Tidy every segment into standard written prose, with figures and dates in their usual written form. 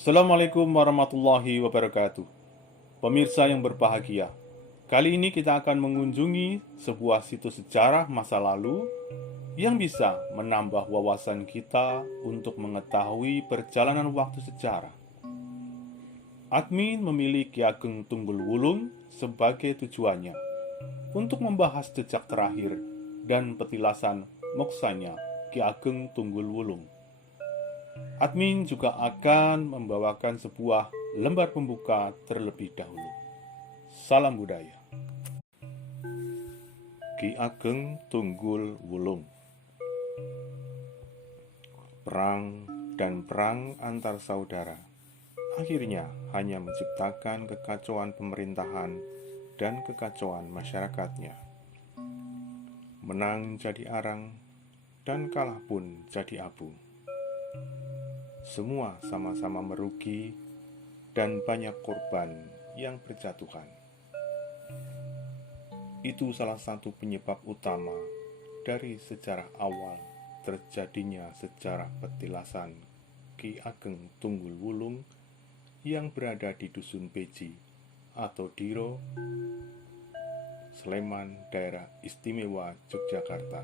Assalamualaikum warahmatullahi wabarakatuh. Pemirsa yang berbahagia, kali ini kita akan mengunjungi sebuah situs sejarah masa lalu yang bisa menambah wawasan kita untuk mengetahui perjalanan waktu sejarah. Admin memilih Ki Ageng Tunggul Wulung sebagai tujuannya untuk membahas jejak terakhir dan petilasan moksanya Ki Ageng Tunggul Wulung. Admin juga akan membawakan sebuah lembar pembuka terlebih dahulu. Salam budaya. Ki Ageng Tunggul Wulung. Perang dan perang antar saudara akhirnya hanya menciptakan kekacauan pemerintahan dan kekacauan masyarakatnya. Menang jadi arang dan kalah pun jadi abu. Semua sama-sama merugi dan banyak korban yang berjatuhan. Itu salah satu penyebab utama dari sejarah awal terjadinya sejarah petilasan Ki Ageng Tunggul Wulung yang berada di Dusun Beji atau Diro, Sleman, Daerah Istimewa Yogyakarta.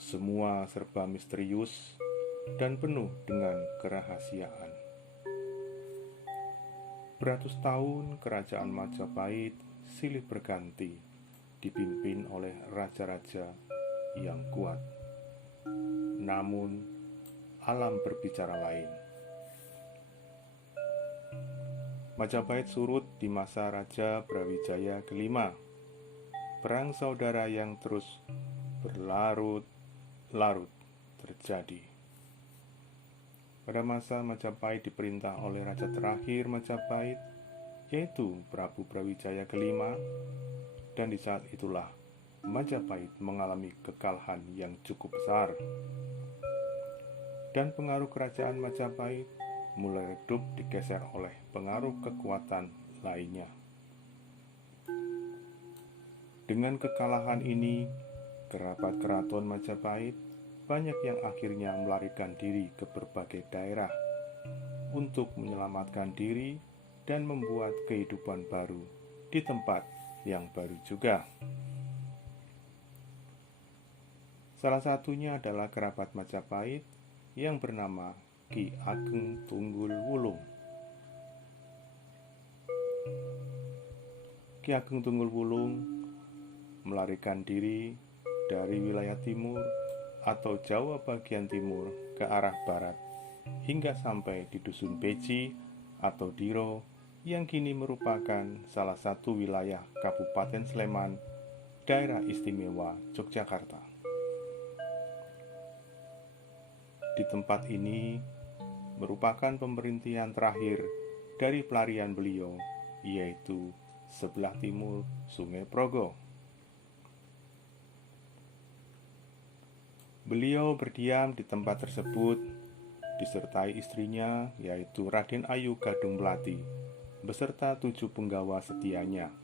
Semua serba misterius dan penuh dengan kerahasiaan. Beratus tahun kerajaan Majapahit silih berganti, dipimpin oleh raja-raja yang kuat. Namun, alam berbicara lain. Majapahit surut di masa Raja Brawijaya kelima. Perang saudara yang terus berlarut-larut terjadi. Pada masa Majapahit diperintah oleh raja terakhir Majapahit, yaitu Prabu Brawijaya kelima, dan di saat itulah Majapahit mengalami kekalahan yang cukup besar. Dan pengaruh kerajaan Majapahit mulai redup digeser oleh pengaruh kekuatan lainnya. Dengan kekalahan ini, kerabat keraton Majapahit banyak yang akhirnya melarikan diri ke berbagai daerah untuk menyelamatkan diri dan membuat kehidupan baru di tempat yang baru juga. Salah satunya adalah kerabat Majapahit yang bernama Ki Ageng Tunggul Wulung. Ki Ageng Tunggul Wulung melarikan diri dari wilayah timur atau Jawa bagian timur ke arah barat hingga sampai di Dusun Beji atau Diro yang kini merupakan salah satu wilayah Kabupaten Sleman, Daerah Istimewa Yogyakarta. Di tempat ini merupakan pemberhentian terakhir dari pelarian beliau, yaitu sebelah timur Sungai Progo. Beliau berdiam di tempat tersebut disertai istrinya, yaitu Raden Ayu Gadung Melati, beserta 7 penggawa setianya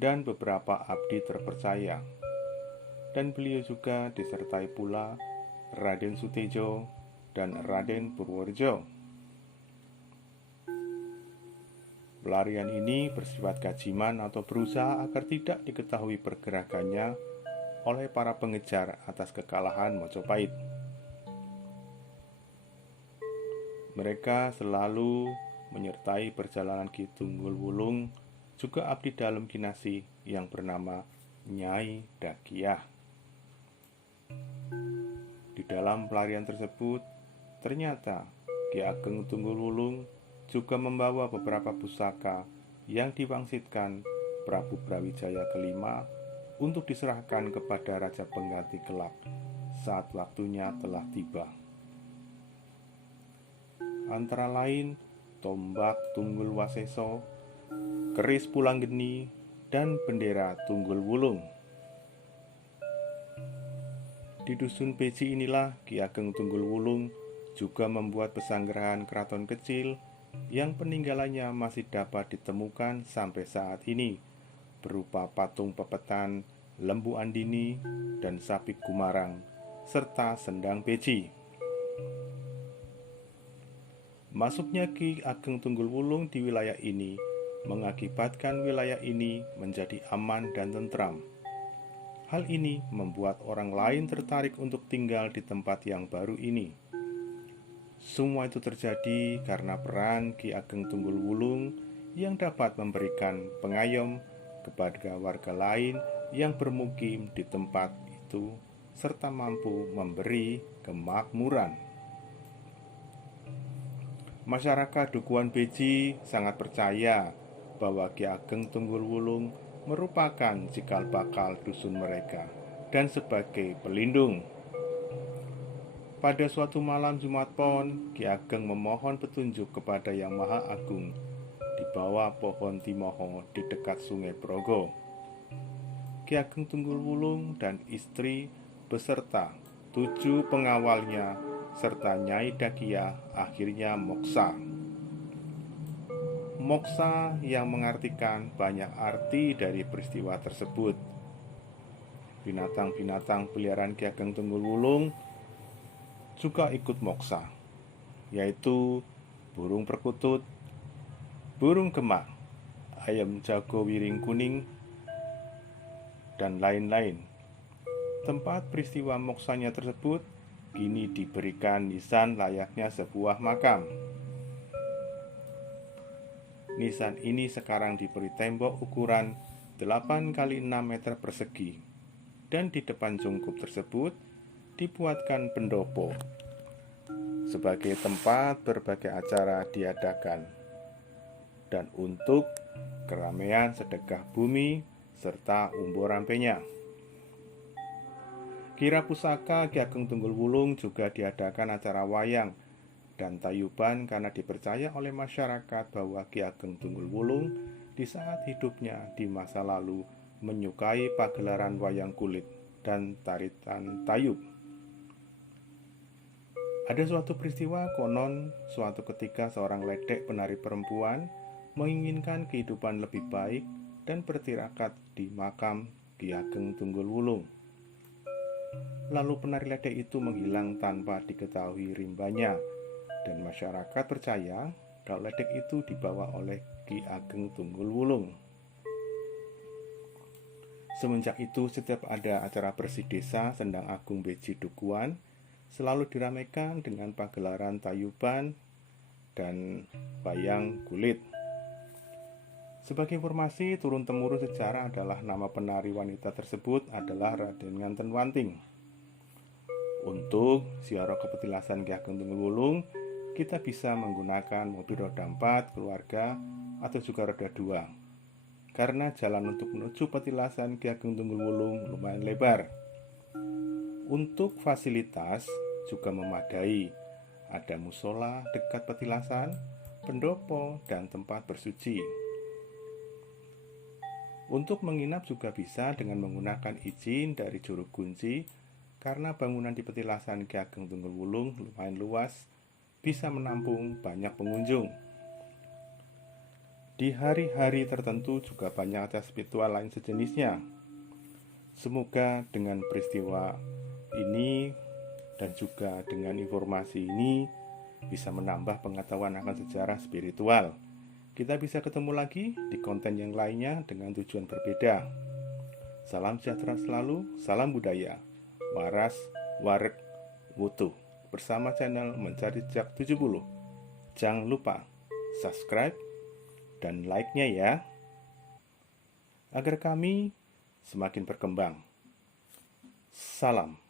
dan beberapa abdi terpercaya. Dan beliau juga disertai pula Raden Sutejo dan Raden Purworejo. Pelarian ini bersifat gajiman atau berusaha agar tidak diketahui pergerakannya oleh para pengejar atas kekalahan Majapahit. Mereka selalu menyertai perjalanan Ki Tunggul Wulung, juga abdi dalam Kinasih yang bernama Nyai Dakiah. Di dalam pelarian tersebut, ternyata Ki Ageng Tunggul Wulung juga membawa beberapa pusaka yang diwangsitkan Prabu Brawijaya kelima untuk diserahkan kepada raja pengganti kelak saat waktunya telah tiba. Antara lain tombak Tunggul Waseso, keris Pulanggeni, dan bendera Tunggul Wulung. Di Dusun Beji inilah Ki Ageng Tunggul Wulung juga membuat pesanggerahan keraton kecil yang peninggalannya masih dapat ditemukan sampai saat ini, berupa patung pepetan Lembu Andini dan sapi Gumarang serta sendang beji. Masuknya Ki Ageng Tunggul Wulung di wilayah ini mengakibatkan wilayah ini menjadi aman dan tentram. Hal ini membuat orang lain tertarik untuk tinggal di tempat yang baru ini. Semua itu terjadi karena peran Ki Ageng Tunggul Wulung yang dapat memberikan pengayom kepada warga lain yang bermukim di tempat itu serta mampu memberi kemakmuran. Masyarakat Dukuhan Beji sangat percaya bahwa Ki Ageng Tunggul Wulung merupakan cikal bakal dusun mereka dan sebagai pelindung. Pada suatu malam Jumat Pon, Ki Ageng memohon petunjuk kepada Yang Maha Agung di bawah pohon timoho di dekat Sungai Progo. Ki Ageng Tunggul Wulung dan istri beserta 7 pengawalnya serta Nyai Dakia akhirnya moksa. Moksa yang mengartikan banyak arti dari peristiwa tersebut. Binatang-binatang peliharaan Ki Ageng Tunggul Wulung juga ikut moksa, yaitu burung perkutut, burung gemak, ayam jago wiring kuning, dan lain-lain. Tempat peristiwa moksanya tersebut kini diberikan nisan layaknya sebuah makam. Nisan ini sekarang diberi tembok ukuran 8 x 6 meter persegi, dan di depan jungkup tersebut dibuatkan pendopo sebagai tempat berbagai acara diadakan dan untuk keramaian sedekah bumi serta umbo rampenya. Kira pusaka Ki Ageng Tunggul Wulung juga diadakan acara wayang dan tayuban karena dipercaya oleh masyarakat bahwa Ki Ageng Tunggul Wulung di saat hidupnya di masa lalu menyukai pagelaran wayang kulit dan tarian tayub. Ada suatu peristiwa konon suatu ketika seorang ledek penari perempuan menginginkan kehidupan lebih baik dan bertirakat di makam Ki Ageng Tunggul Wulung. Lalu penari ledek itu menghilang tanpa diketahui rimbanya, dan masyarakat percaya kalau ledek itu dibawa oleh Ki Ageng Tunggul Wulung. Semenjak itu setiap ada acara bersih desa Sendang Agung Beji Dukuhan selalu diramaikan dengan pagelaran tayuban dan wayang kulit. Sebagai informasi, turun-temurun sejarah adalah nama penari wanita tersebut adalah Raden Nganten Wanting. Untuk ziarah ke petilasan Ki Ageng Tunggul Wulung, kita bisa menggunakan mobil roda 4 keluarga atau juga roda 2. Karena jalan untuk menuju petilasan Ki Ageng Tunggul Wulung lumayan lebar. Untuk fasilitas juga memadai. Ada musola dekat petilasan, pendopo, dan tempat bersuci. Untuk menginap juga bisa dengan menggunakan izin dari juru kunci, karena bangunan di petilasan Ki Ageng Tunggul Wulung lumayan luas, bisa menampung banyak pengunjung. Di hari-hari tertentu juga banyak acara spiritual lain sejenisnya. Semoga dengan peristiwa ini dan juga dengan informasi ini bisa menambah pengetahuan akan sejarah spiritual. Kita bisa ketemu lagi di konten yang lainnya dengan tujuan berbeda. Salam sejahtera selalu, salam budaya, waras, warek, wutu. Bersama channel Mencari Jejak 70. Jangan lupa subscribe dan like-nya ya, agar kami semakin berkembang. Salam.